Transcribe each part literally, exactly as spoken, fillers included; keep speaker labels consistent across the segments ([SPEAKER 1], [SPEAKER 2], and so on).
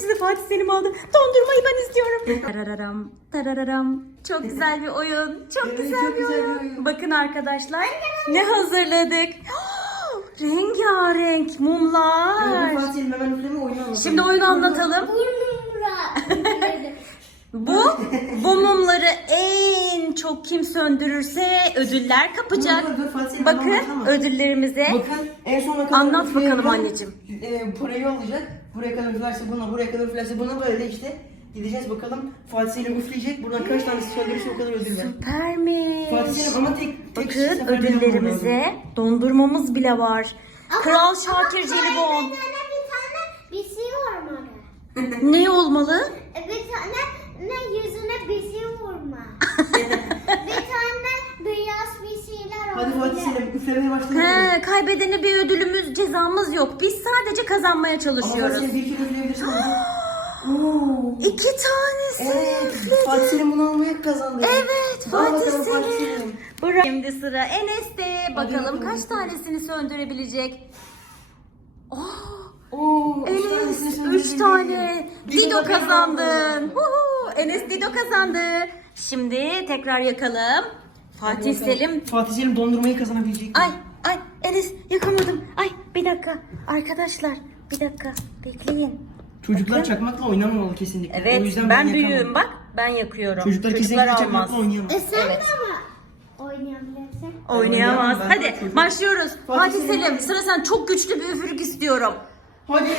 [SPEAKER 1] de Fatih Selim aldı. Dondurmayı ben istiyorum. Tarararam, tarararam. Çok güzel bir oyun. Çok
[SPEAKER 2] Evet,
[SPEAKER 1] güzel,
[SPEAKER 2] çok
[SPEAKER 1] bir,
[SPEAKER 2] güzel
[SPEAKER 1] oyun.
[SPEAKER 2] bir oyun.
[SPEAKER 1] Bakın arkadaşlar ne hazırladık. Rengarenk mumlar.
[SPEAKER 2] Evet, Fatih Selim hemen üfleme oyunu anlatalım.
[SPEAKER 1] Şimdi oyunu anlatalım. Bu, bu mumları en çok kim söndürürse ödüller kapacak.
[SPEAKER 2] Dur, dur, dur, Fatih Selim,
[SPEAKER 1] Bakın
[SPEAKER 2] anlatamam.
[SPEAKER 1] ödüllerimize.
[SPEAKER 2] Bakın en sona kadar
[SPEAKER 1] Anlat
[SPEAKER 2] üfleyen
[SPEAKER 1] bakalım
[SPEAKER 2] ben,
[SPEAKER 1] anneciğim.
[SPEAKER 2] E, parayı alacak. Buraya kadar üflerse buna, buraya kadar üflerse buna, böyle işte gideceğiz bakalım. Fatih Selim üfleyecek. Buradan kaç tanesi söndürürse o kadar ödül ver.
[SPEAKER 1] Süpermiş.
[SPEAKER 2] Fatih Selim ama tek tek
[SPEAKER 1] Bakın
[SPEAKER 2] seferde yapmam
[SPEAKER 1] ödüllerimize dondurmamız bile var. Kral Şakir Jelibon.
[SPEAKER 3] Bir tane bir tane bir şey olmalı.
[SPEAKER 1] Ne olmalı?
[SPEAKER 3] Bir tane ne yüzüne bir şey vurma. Bir tane beyaz bir şeyler
[SPEAKER 2] Hadi
[SPEAKER 3] olmalı.
[SPEAKER 2] Fatih Selim üflemeye başladı.
[SPEAKER 1] He, kaybedene bir ödülümüz, cezamız yok. Biz sadece kazanmaya
[SPEAKER 2] Ama
[SPEAKER 1] çalışıyoruz.
[SPEAKER 2] Fatih Selim bir kere üfleyebilirsin. Oo.
[SPEAKER 1] İki tanesi.
[SPEAKER 2] Evet.
[SPEAKER 1] üfledi.
[SPEAKER 2] Fatih Selim bunu almaya kazandı.
[SPEAKER 1] Evet,
[SPEAKER 2] Al
[SPEAKER 1] Fatih
[SPEAKER 2] bakalım Fatih
[SPEAKER 1] Selim.
[SPEAKER 2] Selim.
[SPEAKER 1] Bravo. Şimdi sıra Enes'te. Bakalım
[SPEAKER 2] bakalım.
[SPEAKER 1] kaç tanesini söndürebilecek? Oh,
[SPEAKER 2] Oo, üç tanesini
[SPEAKER 1] Enes
[SPEAKER 2] söndürdün.
[SPEAKER 1] üç tane.
[SPEAKER 2] Dido
[SPEAKER 1] Dido
[SPEAKER 2] da ben
[SPEAKER 1] kazandın.
[SPEAKER 2] aldım.
[SPEAKER 1] Huhu, Enes Dido kazandı. Şimdi tekrar yakalım. Fatih Selim.
[SPEAKER 2] Fatih Selim dondurmayı kazanabilecek.
[SPEAKER 1] Ay ay Enes yakamadım. Ay bir dakika arkadaşlar bir dakika bekleyin.
[SPEAKER 2] Çocuklar
[SPEAKER 1] Bakın.
[SPEAKER 2] çakmakla oynamamalı kesinlikle.
[SPEAKER 1] Evet
[SPEAKER 2] O yüzden
[SPEAKER 1] ben,
[SPEAKER 2] yakamam.
[SPEAKER 1] büyüğüm bak ben yakıyorum.
[SPEAKER 2] Çocuklar, kesinlikle çakmakla oynayamaz.
[SPEAKER 3] E sen
[SPEAKER 1] Evet.
[SPEAKER 3] de mi oynayabilirsin?
[SPEAKER 1] Oynayamaz.
[SPEAKER 2] Oynayamam, ben
[SPEAKER 1] Hadi
[SPEAKER 2] çocuk.
[SPEAKER 1] başlıyoruz.
[SPEAKER 2] Fatih
[SPEAKER 1] Fatih
[SPEAKER 2] Selim,
[SPEAKER 1] Selim
[SPEAKER 2] hadi.
[SPEAKER 1] sıra sen, çok güçlü bir üfürük istiyorum.
[SPEAKER 2] Hadi.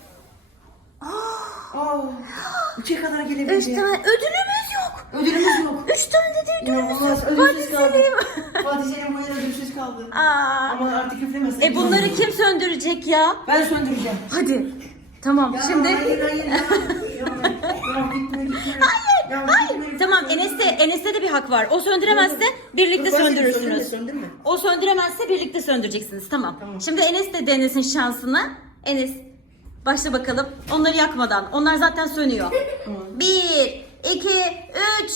[SPEAKER 2] Aa, üçe kadar gelebilir.
[SPEAKER 1] Üç tane ödülümüz yok.
[SPEAKER 2] Ödülümüz yok.
[SPEAKER 1] Üç tane de ödülümüz
[SPEAKER 2] İnanılmaz.
[SPEAKER 1] yok.
[SPEAKER 2] Ödülsüz
[SPEAKER 1] Fatih
[SPEAKER 2] kaldı.
[SPEAKER 1] Selim.
[SPEAKER 2] Fatih Selim bu yıl ödülsüz kaldı.
[SPEAKER 1] Aa.
[SPEAKER 2] Ama artık üflemesin.
[SPEAKER 1] E bunları kim söndürecek ya?
[SPEAKER 2] Ben söndüreceğim.
[SPEAKER 1] Hadi. Tamam
[SPEAKER 2] Ya,
[SPEAKER 1] şimdi.
[SPEAKER 2] Hayır hayır ya. Ya, ya, gitme gitme. Hayır. Ya, gitme, gitme.
[SPEAKER 1] Tamam Enes'te Enes'te de bir hak var. O söndüremezse birlikte
[SPEAKER 2] Fatih Selim,
[SPEAKER 1] söndürürsünüz.
[SPEAKER 2] Söndürme, söndürme.
[SPEAKER 1] O söndüremezse birlikte söndüreceksiniz. Tamam.
[SPEAKER 2] Tamam.
[SPEAKER 1] Şimdi Enes de denesin şansını. Enes başla bakalım. Onları yakmadan. Onlar zaten sönüyor.
[SPEAKER 2] Tamam.
[SPEAKER 1] Bir, iki, üç.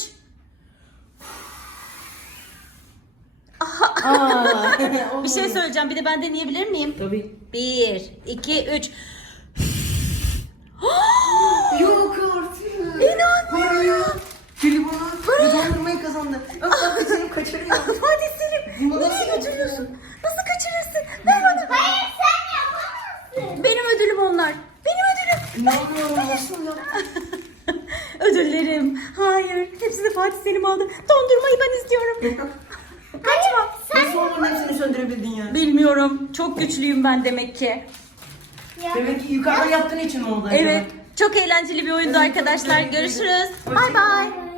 [SPEAKER 2] Aa,
[SPEAKER 1] Bir şey söyleyeceğim. Bir de ben deneyebilir miyim?
[SPEAKER 2] Tabii.
[SPEAKER 1] Bir, iki, üç.
[SPEAKER 2] Yok artık.
[SPEAKER 1] İnanmıyorum.
[SPEAKER 2] Jelibonu ve dondurmayı kazandı. Bak Fatih Selim kaçırıyor.
[SPEAKER 1] Fatih Selim.
[SPEAKER 2] Bunu
[SPEAKER 1] Nasıl
[SPEAKER 2] nasıl
[SPEAKER 1] kaçırıyorsun? Nasıl kaçırırsın? Ver bana.
[SPEAKER 3] Hayır sen yapamazsın.
[SPEAKER 1] Benim ödülüm onlar. Benim ödülüm.
[SPEAKER 2] Ne oluyor? Nasıl ya?
[SPEAKER 1] Ödüllerim. Hayır. Hepsini Fatih Selim aldı. Dondurmayı ben istiyorum. Kaçma.
[SPEAKER 2] Nasıl olur hepsini söndürebildin ya?
[SPEAKER 1] Bilmiyorum. Çok güçlüyüm ben demek ki.
[SPEAKER 3] Ya.
[SPEAKER 2] Demek ki yukarıdan yaptığın için oldu.
[SPEAKER 1] Evet. Çok eğlenceli bir oyundu arkadaşlar. Görüşürüz. Bay bay.